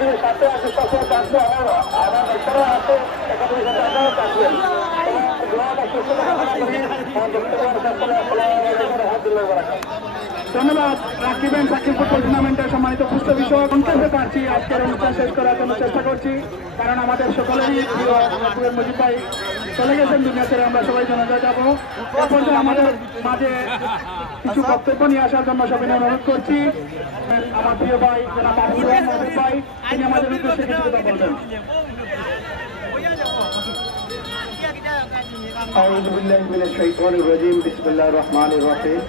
একাডেমির সাথে আছে সকল থাকবে, আমার বাচ্চারা আছে একাডেমির সাথে আপনারা থাকবেন। ধন্যবাদ। রাকিব এন্ড সাকিব ফুটবল টুর্নামেন্টের সম্মানিত পুষ্ট বিষয় সংক্ষেপে পারছি আজকের অনুষ্ঠান শেষ করার জন্য চেষ্টা করছি, কারণ আমাদের সকলেরই প্রিয় আব্দুল মজিদ ভাই চলে গেছেন দুনিয়া ছেড়ে, আমরা সবাই জানাজা যাবো। এ পর্যন্ত আমাদের মাঝে কিছু বক্তব্য নিয়ে আসার জন্য সবাই অনুরোধ করছি। আমার প্রিয় ভাই জনাব মাহবুব ভাই, তিনি আমাদের উদ্দেশ্যে কিছু কথা বলবেন। আউযু বিল্লাহি মিনাশ শাইতানির রাজিম, বিসমিল্লাহির রহমানির রহিম।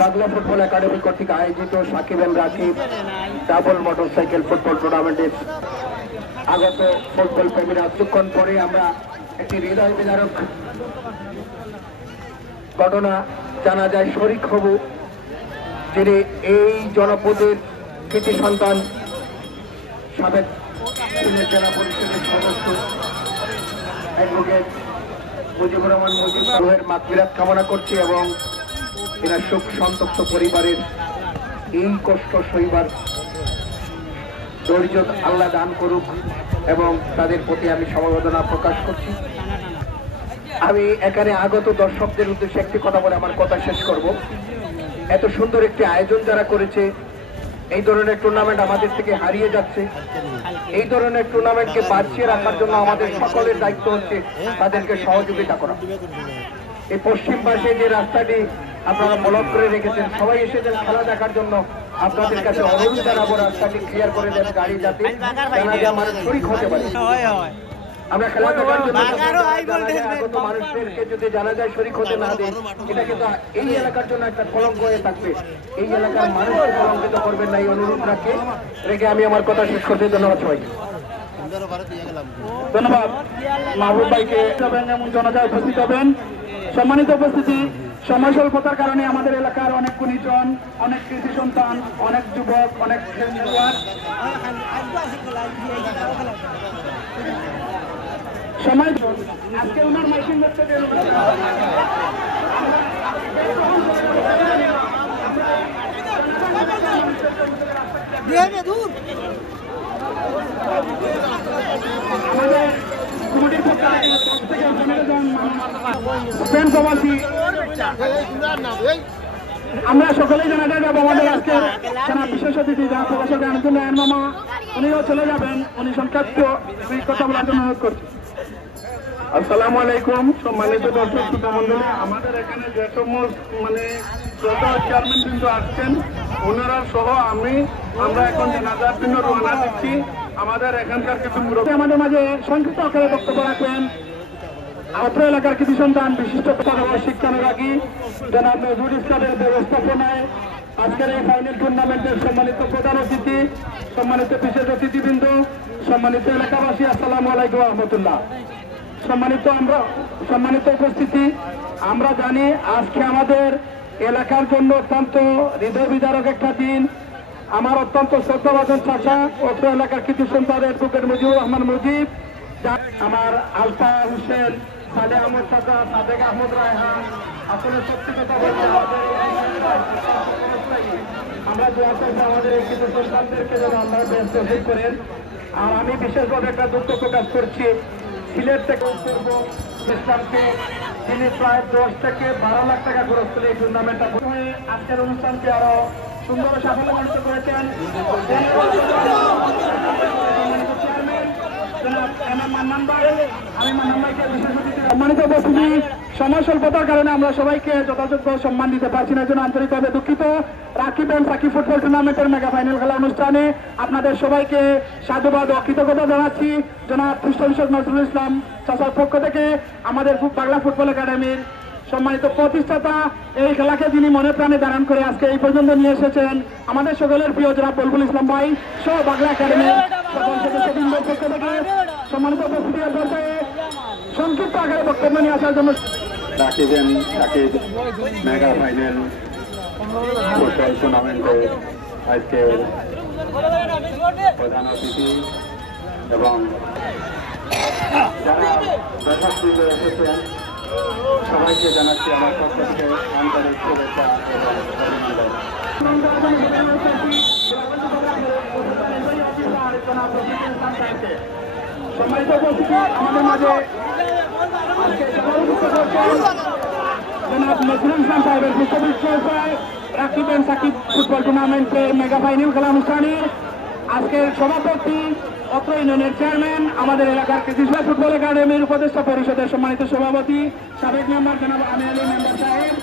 বাংলা ফুটবল একাডেমি কর্তৃক আয়োজিত Sakib and Rakib double motorcycle football টুর্নামেন্টের আগত ফুটবল প্রেমীরা কিছুক্ষণ পরে আমরা একটি হৃদয় বিদারক ঘটনা জানা যায় শরিক হব, যিনি এই জনপদের কৃতি সন্তান, সাবেক জেলা পরিষদের সদস্য অ্যাডভোকেট মুজিবুর রহমান মুজিব সাহেবের মাগফিরাত কামনা করছি এবং এনার শোক সন্তপ্ত পরিবারের এই কষ্ট সইবার ধৈর্য আল্লাহ দান করুক এবং তাদের প্রতি আমি সমবেদনা প্রকাশ করছি। আমি এখানে আগত দর্শকদের উদ্দেশ্যে একটি কথা বলে আমার কথা শেষ করব। এত সুন্দর একটি আয়োজন যারা করেছে, এই ধরনের টুর্নামেন্ট আমাদের থেকে হারিয়ে যাচ্ছে। এই ধরনের টুর্নামেন্টকে বাঁচিয়ে রাখার জন্য আমাদের সকলের দায়িত্ব হচ্ছে তাদেরকে সহযোগিতা করা। এই পশ্চিম পাশে যে রাস্তাটি আপনারা ব্লক করে রেখেছেন, সবাই এসেছেন খেলা দেখার জন্য, আপনাদের কাছে অনুরোধ জানাবো রাস্তাটি ক্লিয়ার করে দেন, গাড়ি যাতে মানুষ শরিক হতে পারে। আমরা খেলা দেখার জন্য আগত মানুষদেরকে যদি জানা যায় শরিক হতে না দেয়, এটা কিন্তু এই এলাকার জন্য একটা কলঙ্ক হয়ে থাকবে। এই এলাকার মানুষকে কলঙ্কিত করবেন না, এই অনুরোধ রেখে আমি আমার কথা শেষ করতে। ধন্যবাদ সবাইকে। ধন্যবাদ মাহবুব ভাইকে এবং জনতায় উপস্থিত হবেন। সম্মানিত উপস্থিতি, সময় স্বল্পতার কারণে আমাদের এলাকার অনেক গুণীজন, অনেক কৃষি সন্তান, অনেক যুবক, অনেক খেলোয়াড় সময় আজকে ওনার মাইকিং করতে আমরা সকলেই জানা যাবো আমাদের আজকে যারা বিশেষ অতিথি যারা প্রকাশক আনন্দুল্লাহ মামা, উনিও চলে যাবেন। উনি সংক্ষিপ্ত কথা বলার জন্য অনুরোধ করছি। আসসালামু আলাইকুম সম্মানিত দর্শক শ্রোতা মন্ডলী, আমাদের এখানে যে সমস্ত চেয়ারম্যান কিন্তু আসছেন, ওনারা সহ আমরা এখন জানাজার জন্য রওনা দিচ্ছি। আমাদের এখানকার কিছু মুরব্বী আমাদের মাঝে সংক্ষিপ্ত আকারে বক্তব্য রাখবেন। অত্র এলাকার কৃষি সন্তান, বিশিষ্ট শিক্ষানুরাগী জনাব নজরুল ইসলামের ব্যবস্থাপনায় আজকের এই ফাইনাল টুর্নামেন্টের সম্মানিত প্রধান অতিথি, সম্মানিত বিশেষ অতিথিবৃন্দ, সম্মানিত এলাকাবাসী, আসসালামু আলাইকুম রহমতুল্লাহ। সম্মানিত উপস্থিতি, আমরা জানি আজকে আমাদের এলাকার জন্য অত্যন্ত হৃদয় বিদারক একটা দিন। আমার অত্যন্ত শ্রদ্ধাভাজন চাচা অত্র এলাকার কৃতি সন্তান অ্যাডভোকেট মুজিবুর রহমান মুজিব, আমার আলতা হোসেন, সালে আহমদ চাচা, সাদেক আহমদ রায়হান, আসলে সত্যি কথা বলতে আমরা দোয়া করবো আমাদের এই কৃতি সন্তানদেরকে যেন আল্লাহ ব্যস্ত হয়ে করেন। আর আমি বিশেষভাবে একটা দুঃখ প্রকাশ করছি সিলেট থেকে ইসলামকে, তিনি প্রায় 10 থেকে 12 লাখ টাকা খরচ করে এই টুর্নামেন্টটা হয়ে আজকের অনুষ্ঠানকে আরো সুন্দর সাফল্য মঞ্চ করেছেন। সম্মানিত উপস্থিতি, সময় স্বল্পতার কারণে আমরা সবাইকে যথাযোগ্য সম্মান দিতে পারছি না, জন্য আন্তরিকভাবে দুঃখিত। রাকিব এন্ড সাকিব ফুটবল টুর্নামেন্টের মেগা ফাইনাল খেলা অনুষ্ঠানে আপনাদের সবাইকে সাধুবাদ ও কৃতজ্ঞতা জানাচ্ছি। জনাব পৃষ্ঠ বিষয়ক নজরুল ইসলাম চাচার পক্ষ থেকে আমাদের বাংলা ফুটবল একাডেমির সম্মানিত প্রতিষ্ঠাতা, এই খেলাকে যিনি মনে প্রাণে ধারণ করে আজকে এই পর্যন্ত নিয়ে এসেছেন, আমাদের সকলের প্রিয় জনাব বুলবুল ইসলাম ভাই সহ বাংলা একাডেমির সকল সদস্যবৃন্দের পক্ষ থেকে সম্মানিত উপস্থিতি পর্যায়ে সংক্ষিপ্ত আকারে বক্তব্য নিয়ে আসার জন্য সাকিব মেগা ফাইনাল ফুটবল টুর্নামেন্টে আজকে প্রধান অতিথি এবং যারা দর্শকবৃন্দ এসেছেন সবাইকে জানাচ্ছি আমার পক্ষ থেকে আন্তরিক শুভেচ্ছা এবং অভিনন্দন। সম্মানিত উপস্থিতি আমাদের মাঝে আজকে সভাপতিত্ব করছেন জনাব নজরুল ইসলাম সাহেবের বিশ্ববিদ্যালয় রাকিব এন্ড সাকিব ফুটবল টুর্নামেন্টের মেগা ফাইনাল খেলা অনুষ্ঠানের আজকের সভাপতি অত্র ইউনিয়নের চেয়ারম্যান আমাদের এলাকার কৃষ্ণা ফুটবল একাডেমির উপদেষ্টা পরিষদের সম্মানিত সভাপতি সাবেক মেম্বার জনাব আমির আলী মেম্বার সাহেব,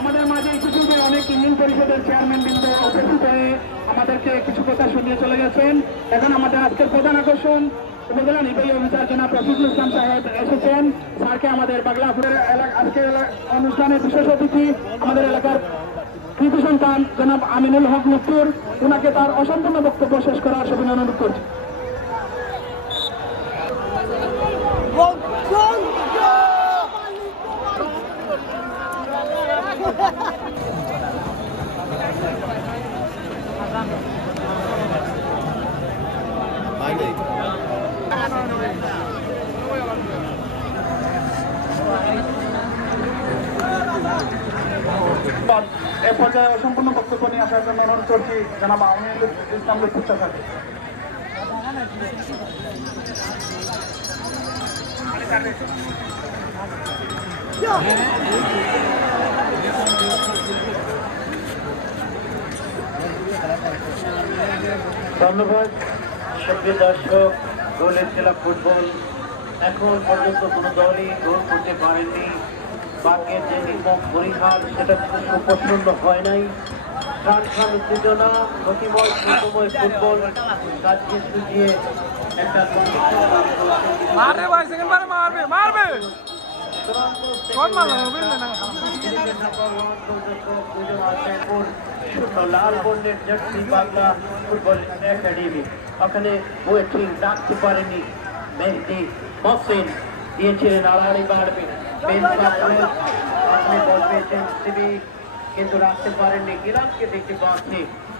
আমাদের মাঝে ইতিপূর্বে অনেক ইউনিয়ন পরিষদের চেয়ারম্যান বৃন্দ উপস্থিত হয়ে আমাদেরকে কিছু কথা শুনিয়ে চলে গেছেন। এখন আমাদের আজকের প্রধান আকর্ষণ উপজেলা নির্বাহী অফিসার জনাব রফিকুল ইসলাম সাহেব এসেছেন। স্যারকে আমাদের বাগলাপুরের আজকের অনুষ্ঠানের বিশেষ অতিথি আমাদের এলাকার কৃতি সন্তান জনাব আমিনুল হক মুক্তুর, ওনাকে তার অসম্পূর্ণ বক্তব্য শেষ করার সবিনয় অনুরোধ করছি। এ পর্যায়ে অসম্পূর্ণ বক্তব্য নিয়ে আসার জন্য অনুরোধ করছি জনাব আমিনুল ইসলাম লুৎফর স্যারকে। ধন্যবাদ। সুপ্রিয় দর্শক, দলের খেলা ফুটবল এখন পর্যন্ত কোনো দলই গোল করতে পারেনি। বাকের যে নির্মম পরিহার সেটা সুপ্রসন্ন হয় নাই। প্রাণ প্রাণ উত্তেজনা, গতিময় সুন্দরময় ফুটবল কাজকে সুঝিয়ে একটা মারবে ভাই, সেকেন্ড বারে মারবে মারবে কোন মারলো বুঝলে না। লাল বর্ণের জার্সি বাংলা ফুটবল একাডেমি, ওখানে ওয়েটিং রাখতে পারেনি মেহেদি মহসিন, দিয়েছিলেন আড়াআড়ি বাড়বে আপনি বল পেয়েছেন সিবি, কিন্তু রাখতে পারেননি। ইরানকে দেখতে পাচ্ছি